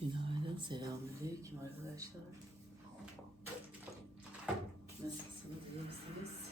Günaydın, selamünaleyküm arkadaşlar. Nasılsınız, iyi misiniz?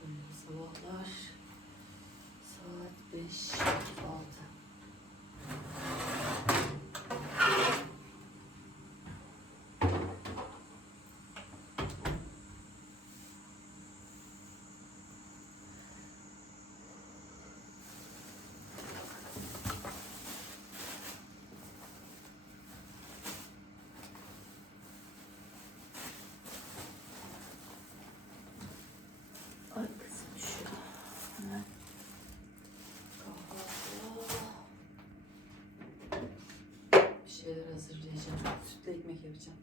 Hayırlı sabahlar. Saat 5, 6. Ay kızım düşüyor. Hemen kahvaltıya bir şeyler hazırlayacağım. Sütlü ekmek yapacağım.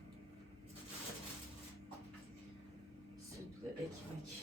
Sütlü ekmek. Sütlü ekmek.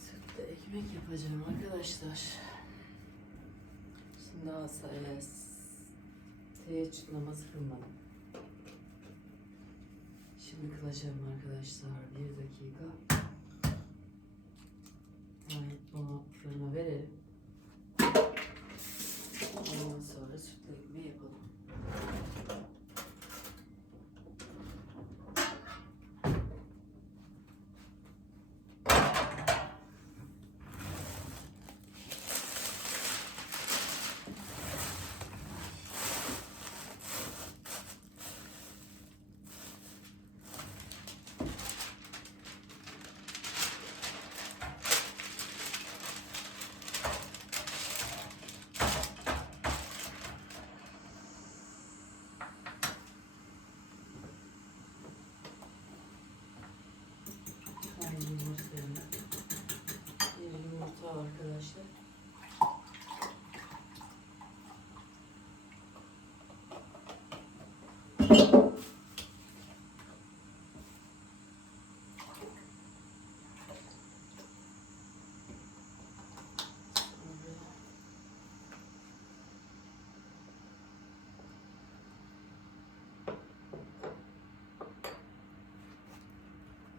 Sütlü ekmek. Sütlü ekmek yapacağım arkadaşlar. Şimdi asaya teheccüd namazı kılmadım. Şimdi kılacağım arkadaşlar. Bir dakika. Evet, bunu fırına verelim. Ondan sonra sütlü ekmeği yapalım. tane yumurtayla. Bir yumurta arkadaşlar.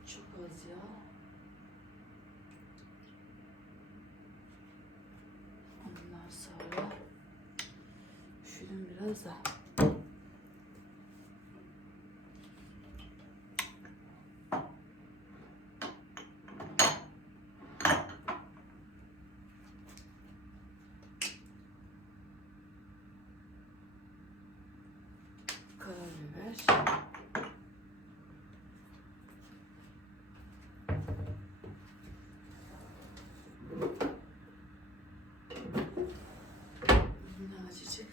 Çok az ya. Ondan sonra üşüdüm biraz da. Karabiber. Azıcık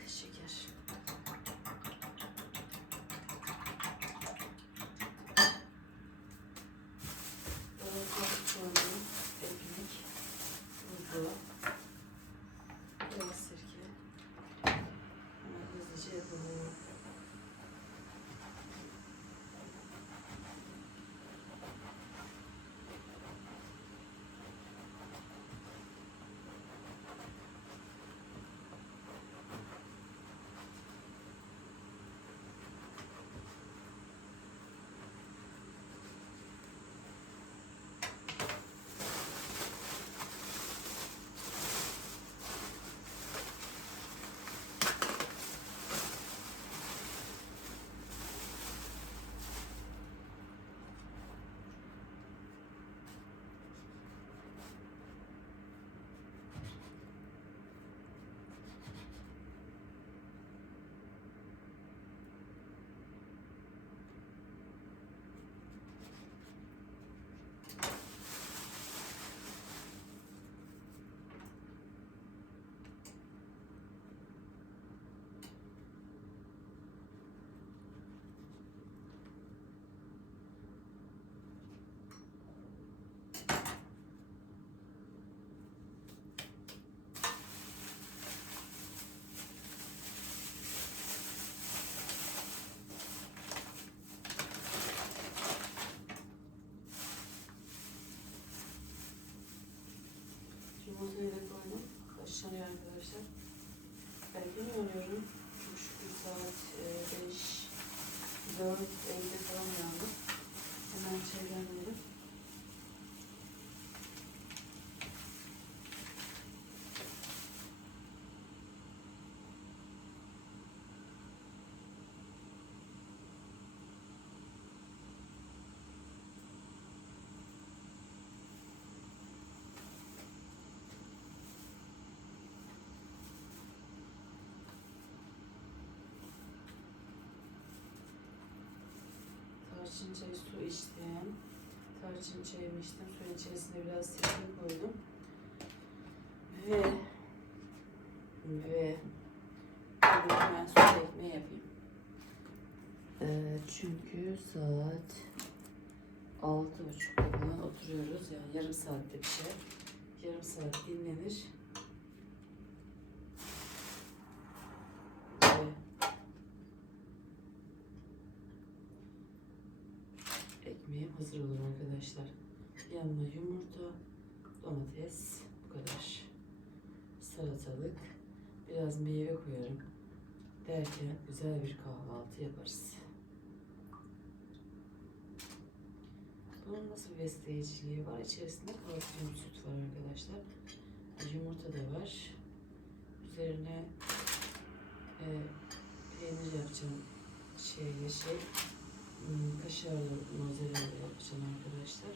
Erken uyanıyorum. Çok şükür saat 5, 4, 50 falan uyandım. Hemen çevremedim. Tarçın çayı su içtim. Tarçın çayımı içtim. Suyun içerisine biraz sirke koydum. Ve ve hemen su ekmeği yapayım. Ee, çünkü saat altı buçukta oturuyoruz. Yani yarım saatte bir şey. Yarım saat dinlenir. Ve ekmeğim hazır olur arkadaşlar. Yanına yumurta, domates, bu kadar. Salatalık, biraz meyve koyarım. Derken güzel bir kahvaltı yaparız. Bunun nasıl bir besleyiciliği var? İçerisinde kalsiyum süt var arkadaşlar. Yumurta da var. Üzerine e, peynir yapacağım şey Hmm, kaşarlı mozzarella yapacağım arkadaşlar.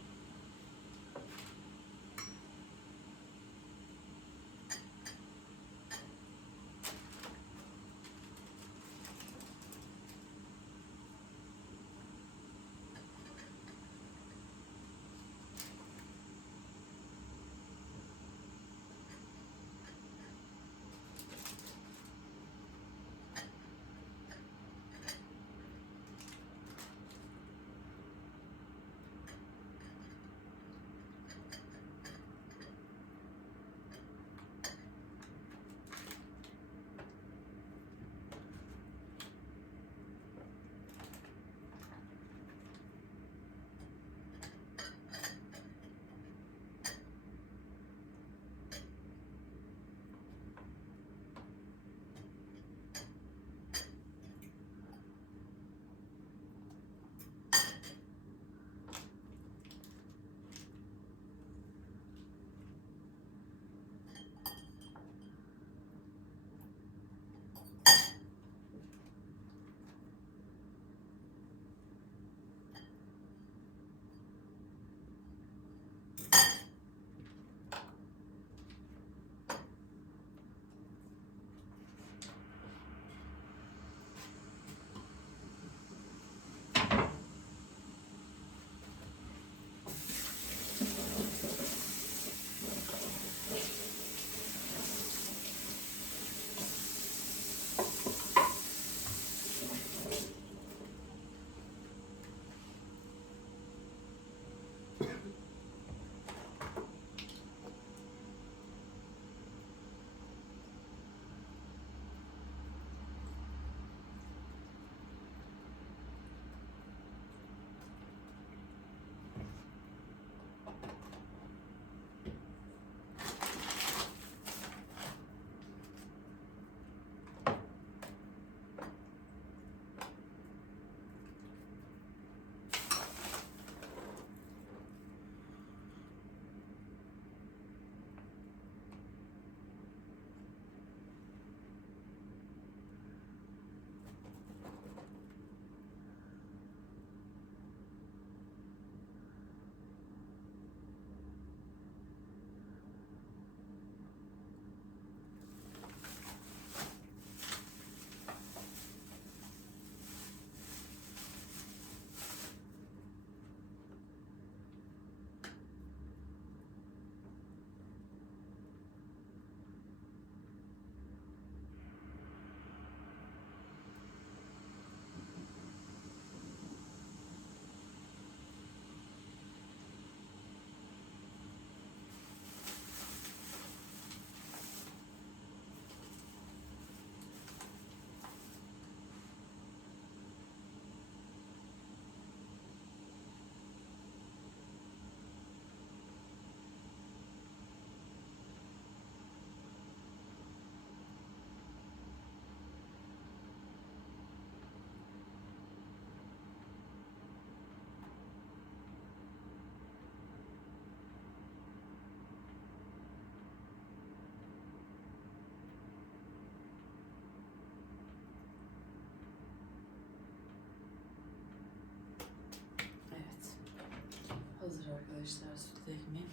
Arkadaşlar sütlü ekmeği.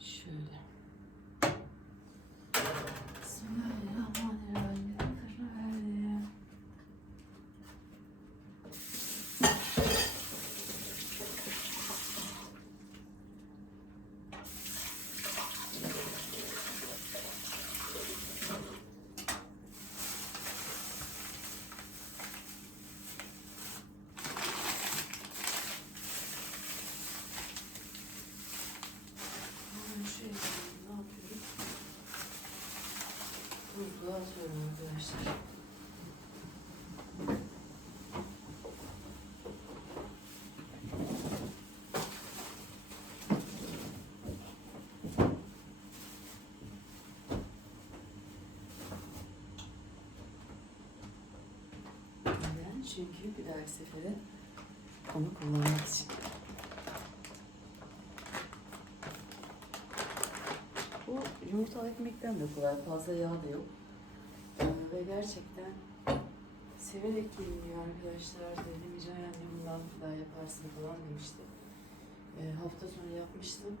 Şöyle. Bismillahirrahmanirrahim. Hemen şöyle ne yapıyorum? Buzluğa atıyorum arkadaşlar. Neden? Çünkü bir dahaki sefere onu kullanmak için. Bu yumurtalı ekmekten de kolay. Fazla yağ da yok. Gerçekten severek yeniliyor arkadaşlar. Dedim Can anne bundan daha yaparsın falan demişti. Ee, hafta sonu yapmıştım.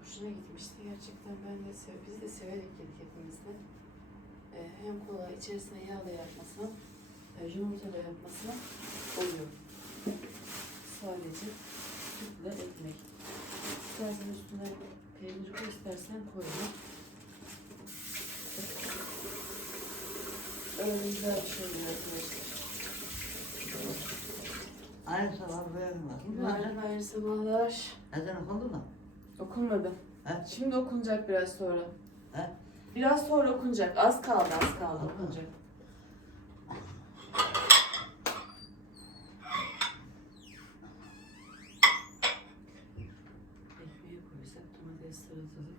Hoşuna gitmişti. Gerçekten ben de sev biz de severek yedik hepimiz de. Ee, hem kolay içerisine yağ da yapmasına, e, yumurta da yapmasına oluyor. Sadece sütle ekmek. İstersen üstüne peynir koy, istersen koyma. Öyle güzel bir şey oluyor arkadaşlar. Aynı sabah var. Merhaba, hayırlı sabahlar. Neden okundu mu? Okunmadı. He? Şimdi okunacak biraz sonra. He? Biraz sonra okunacak. Az kaldı, az kaldı okunacak. Ekmeğe koysak domates salatalık.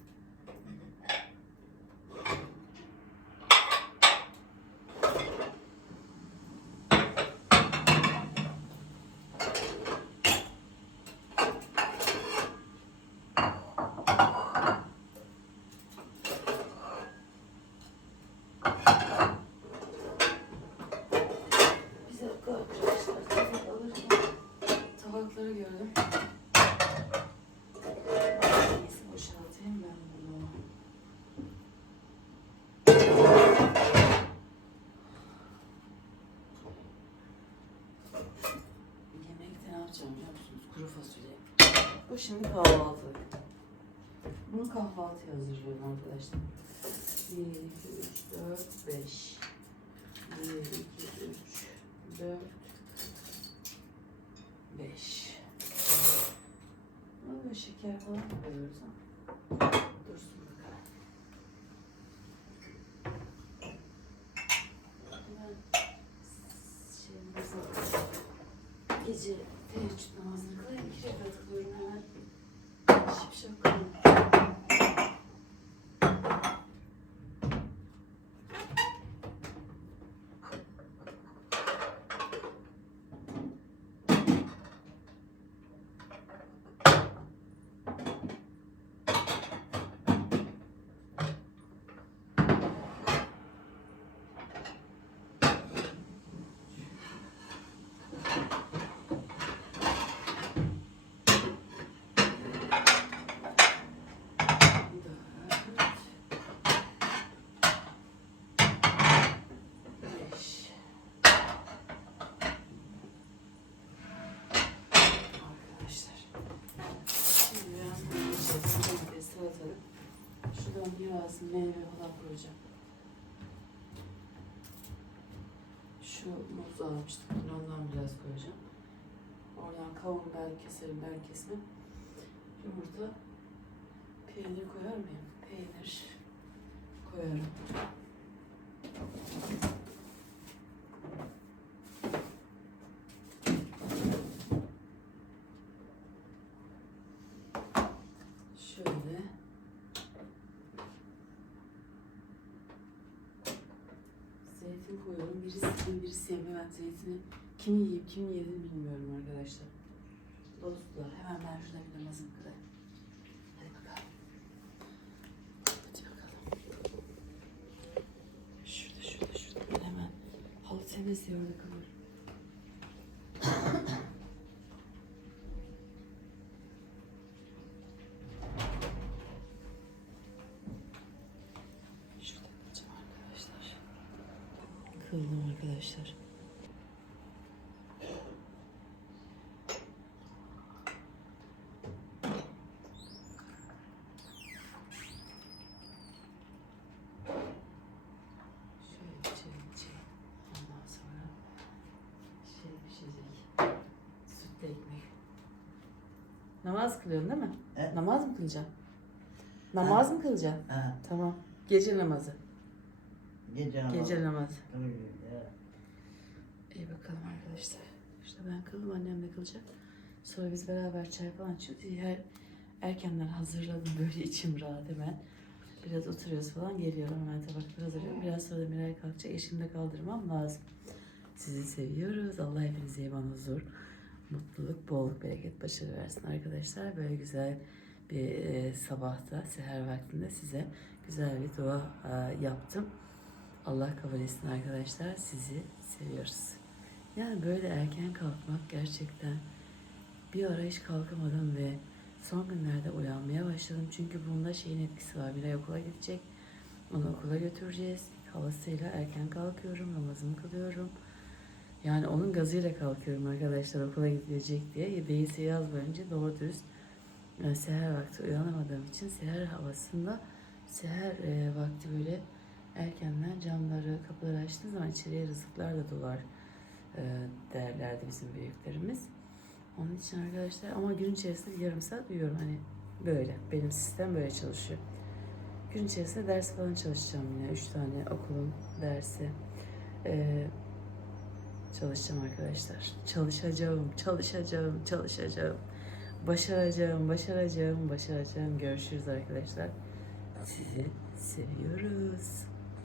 Bir dakika arkadaşlar tabak alırken tabakları gördüm. Neyse boşaltayım ben bunu. Yemekte ne yapacağım biliyor musunuz? Kuru fasulye. Bu şimdi kahvaltılık. Bunu kahvaltıya hazırlıyorum arkadaşlar. 1, 2, 3, 4, 5. 1, 2, 3, 4, 5. Buna böyle şeker falan koyuyoruz ama. Dursun bakalım. Ben şeyimizi gece teheccüd namazını kılayım. İki rekat kılıyorum hemen. Şipşak kılıyorum. Beş. Arkadaşlar. Şimdi biraz koyacağız. Domates, salatalık. Şuradan biraz meyve falan koyacağım. Şu muz almıştık. Ondan biraz koyacağım. Oradan kavun belki keserim, belki kesmem. Yumurta. Peynir koyar mıyım? Peynir koyarım. Şöyle. Zeytin koyuyorum. Birisi yemiyor. Ben zeytini kim yiyip kim yediğini bilmiyorum arkadaşlar. Dostlar hemen ben şuna bir namazımı kılayım. Hadi bakalım. Hadi bakalım. Şurada şurada şurada. Hemen halı temizliyor orada kalır. kıldım arkadaşlar. Şöyle içelim içelim. Ondan sonra şey pişecek. Sütlü ekmek. Namaz kılıyorsun değil mi? Evet. Namaz mı kılacaksın? Namaz mı kılacaksın? Ha, Tamam. Gece namazı. Gece namazı. Gece namazı. İyi bakalım arkadaşlar. İşte ben kıldım, annem de kılacak. Sonra biz beraber çay falan içiyoruz. Her erkenden hazırladım böyle içim rahat hemen. Biraz oturuyoruz falan geliyorum hemen tabakları hazırlıyorum. Biraz sonra da Miray kalkacak. Eşimi de kaldırmam lazım. Sizi seviyoruz. Allah hepinize iman huzur, mutluluk, bolluk, bereket, başarı versin arkadaşlar. Böyle güzel bir e, sabahta, seher vaktinde size güzel bir dua e, yaptım. Allah kabul etsin arkadaşlar. Sizi seviyoruz. Yani böyle erken kalkmak gerçekten bir ara hiç kalkamadım ve son günlerde uyanmaya başladım. Çünkü bunda şeyin etkisi var. Miray okula gidecek. Onu okula götüreceğiz. Havasıyla erken kalkıyorum. Namazımı kılıyorum. Yani onun gazıyla kalkıyorum arkadaşlar okula gidecek diye. Değilse yaz boyunca doğru dürüst e, seher vakti uyanamadığım için seher havasında seher e, vakti böyle erkenden camları, kapıları açtığınız zaman içeriye rızıklar da dolar e, derlerdi bizim büyüklerimiz. Onun için arkadaşlar ama gün içerisinde yarım saat uyuyorum hani böyle. Benim sistem böyle çalışıyor. Gün içerisinde ders falan çalışacağım yine. Üç tane okulun dersi. E, çalışacağım arkadaşlar. Çalışacağım, çalışacağım, çalışacağım. Başaracağım, başaracağım, başaracağım. Görüşürüz arkadaşlar. Sizi seviyoruz.